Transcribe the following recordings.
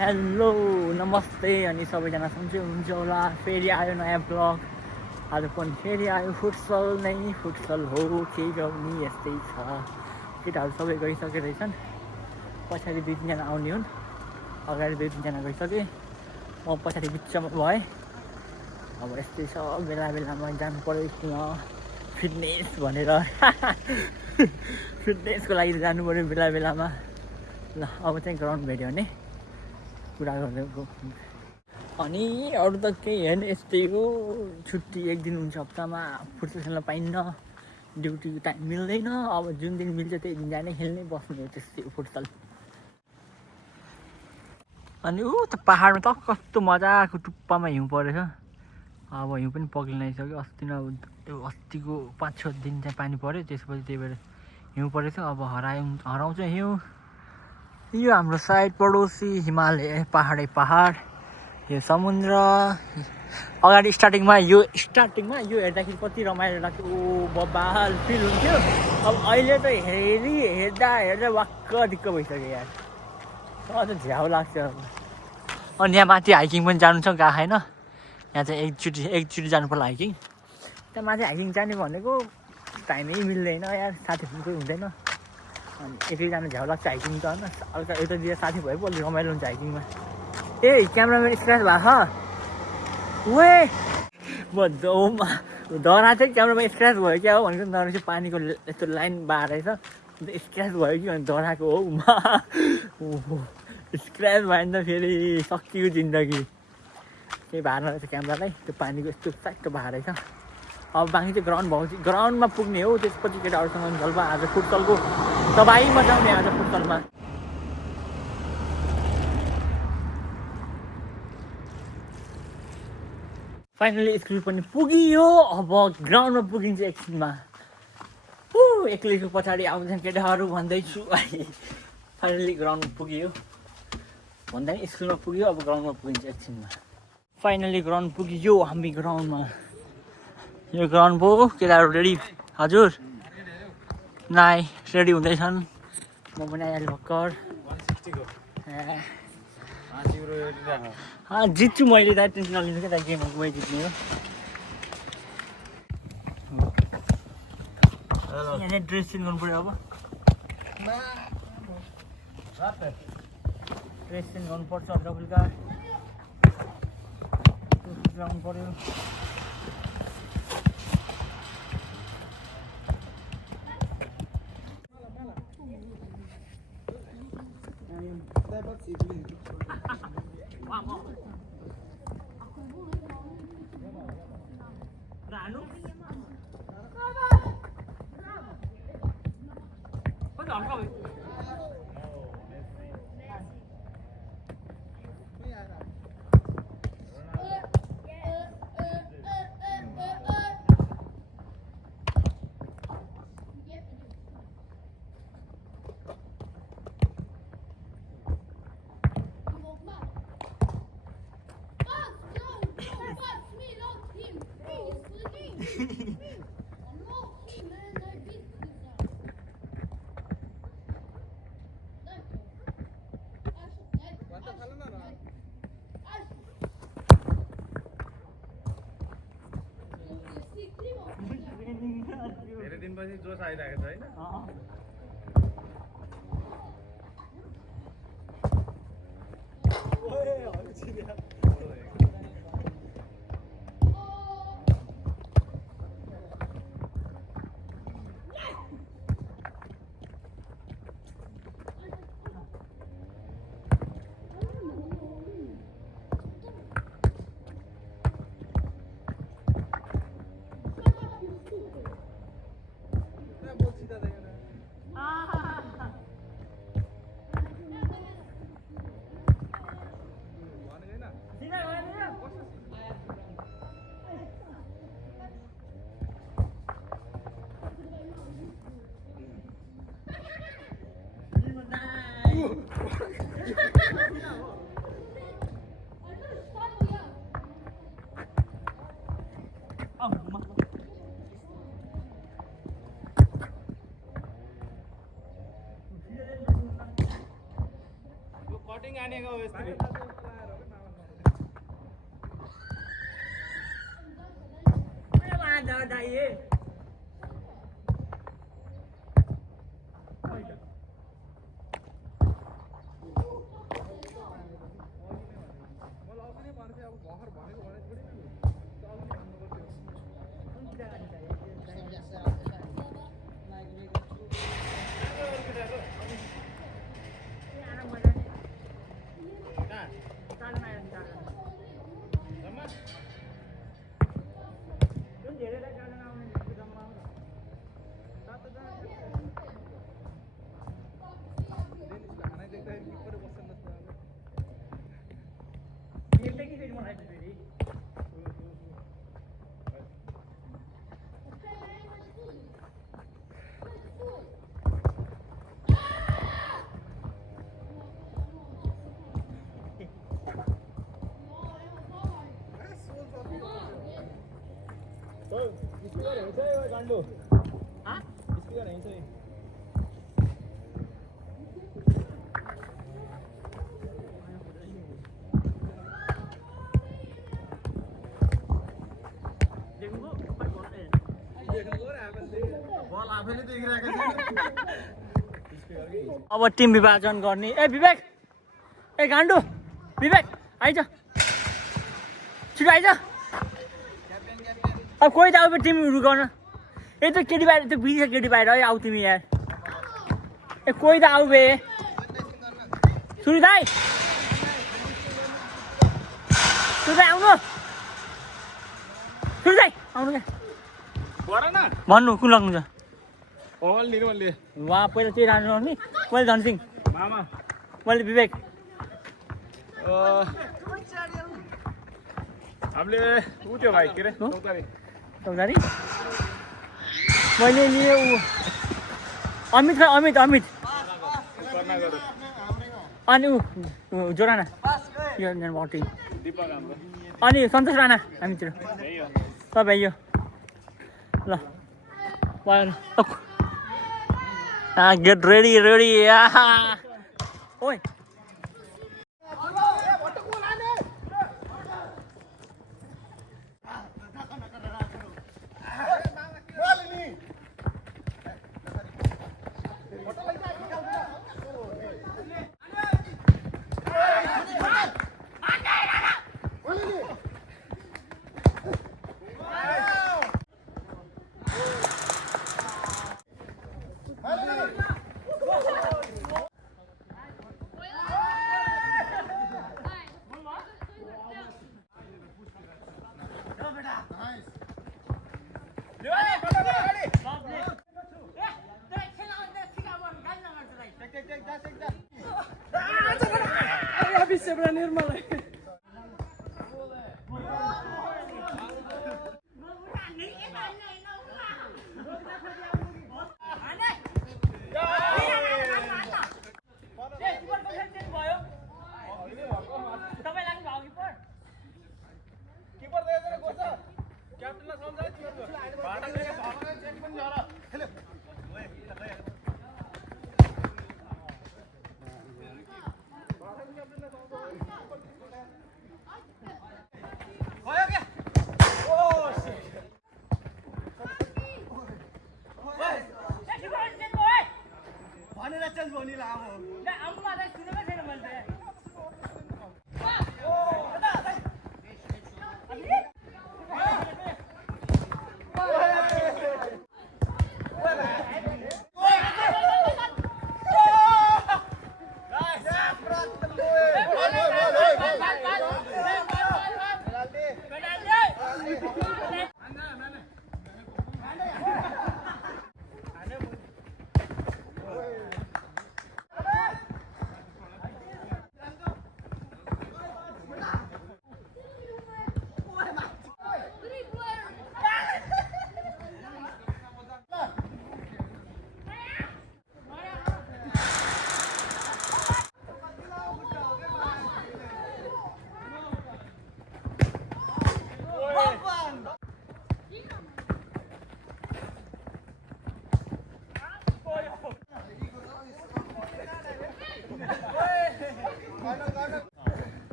Hello नमस्ते अनि सबैजना सन्चै हुनुहुन्छ होला। फेरि आयो नयाँ ब्लग। आज पनि फेरि आयो फुटसल नै फुटसल हो, केही गर्नु यस्तै छ। केटाहरू सबै गइसकेको रहेछन्। पछाडि 2-3 जना आउने हुन्, अगाडि 2-3 जना गइसके, म पछाडि बिचमा भएँ। अब यस्तै छ, बेला बेलामा जानु पर्यो स्कुलमा फिटनेस भनेर। फिटनेसको लागि जानु पर्यो बेला बेलामा। ल अब चाहिँ ग्राउन्ड भेट्यो भने कुरा गर्दै अनि अरू त केही होइन, यस्तै हो। छुट्टी एक दिन हुन्छ हप्तामा, फुटसल खेल्न पाइन्न, ड्युटीको टाइम मिल्दैन। अब जुन दिन मिल्छ त्यही दिन जाने खेल्नै बस्ने हो, त्यस्तै हो फुटसल। अनि ऊ त पाहाडमा त कस्तो मजाको टुप्पामा हिउँ परेछ। अब हिउँ पनि पग्लिन आइसक्यो। अस्तिको 5-6 दिन चाहिँ पानी पऱ्यो, त्यसपछि त्यही भएर हिउँ परेछ। अब हराउँछ हिउँ। यो हाम्रो साइड पडोसी हिमालय पहाड, यो समुद्र। अगाडि स्टार्टिङमा यो हेर्दाखेरि कति रमाइलो लाग्थ्यो, ओ बबाल फिल हुन्थ्यो। अब अहिले त हेर्दा वाक्क दिक्क भइसक्यो यार, अझ झ्याउ लाग्छ। अनि यहाँ माथि हाइकिङ पनि जानु छ, गएको छैन। यहाँ चाहिँ एकचोटि जानु पर्ला हाइकिङ। त्यहाँ माथि हाइकिङ जाने भनेको टाइमै मिल्दैन यार, साथीहरू कोही हुँदैन। अनि एक्लै जानु झ्याउ लाग्छ हाइकिङ त होइन। हल्का एउटा दुईजना साथी भयो पो अलि रमाइलो हुन्छ हाइकिङमा। ए क्यामेरामा स्क्र्याच भएको छ वे, म धरा चाहिँ क्यामेरामा स्क्र्याच भयो क्या हो भनेको नरहेछ। पानीको यस्तो लाइन बारेछ, स्क्र्याच भयो कि भने धराको हो। स्क्र्याच भयो भने त फेरि सकियो जिन्दगी। केही भएन रहेछ क्यामेरालाई, त्यो पानीको यस्तो साइटो भएको रहेछ। अब बाँकी चाहिँ ग्राउन्डमा पुग्ने हो, त्यसपछि केटाहरूसँग झल्पा। आज फुटसलको दबाई मचाउने आज फुटसलमा। फाइनली स्कुल पनि पुगियो, अब ग्राउन्डमा पुगिन्छ एकछिनमा। एक्लैको पछाडि आउँछन् केटाहरू भन्दैछु। फाइनली ग्राउन्डमा पुगियो भन्दा नि स्कुलमा पुग्यो, अब ग्राउन्डमा पुगिन्छ एकछिनमा। फाइनली ग्राउन्ड पुगियो हामी ग्राउन्डमा। यो ग्राउन्ड भयो, केटाहरू रेडी? हजुर नाइ रेडी हुँदैछन्। म पनि आइहालेँ भर्खर। जित्छु मैले त, टेन्सन नलिनु क्या त, गेमहरू मै जित्ने हो। यहाँ ड्रेस चेन्ज गर्नु पऱ्यो। अब ड्रेस चेन्ज गर्नुपर्छ, हल्का फुल्का लाउनु पऱ्यो। धेरै दिनपछि जोस आइरहेको छ होइन। अब टिम विभाजन गर्ने ए विवेक ए गान्डु विवेक आइज छिटो आइज अब कोही त अब टिमहरू गर्न ए त केटी बाहिर त्यो बिजी छ केटी बाहिर है आऊ तिमी यार ए कोही त आऊ बे सुरु दाइ आउनु सुरु दाइ आउनु क्या भन्नु कुन लाग्नु छ उहाँ पहिला चाहिँ राम्रो नि मैले धनसिंह मैले विवेक हामीले उ त्यो भाइ के रे चौधारी मैले लिएँ ऊ अमित खै अमित अनि ऊ जोराना टिम अनि सन्तोष राणा हामीतिर तपाईँ यो ल गेट रेडी ओइ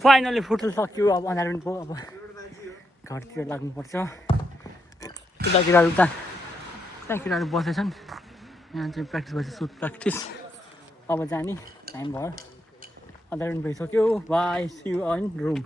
फाइनली फुटबल सक्यो अब अँधार पनि भयो अब घरतिर लाग्नुपर्छ उता केटाहरू बसेछन् यहाँ चाहिँ प्र्याक्टिस भएपछि सुट प्र्याक्टिस अब जाने टाइम भयो अँधार पनि भइसक्यो bye see you in room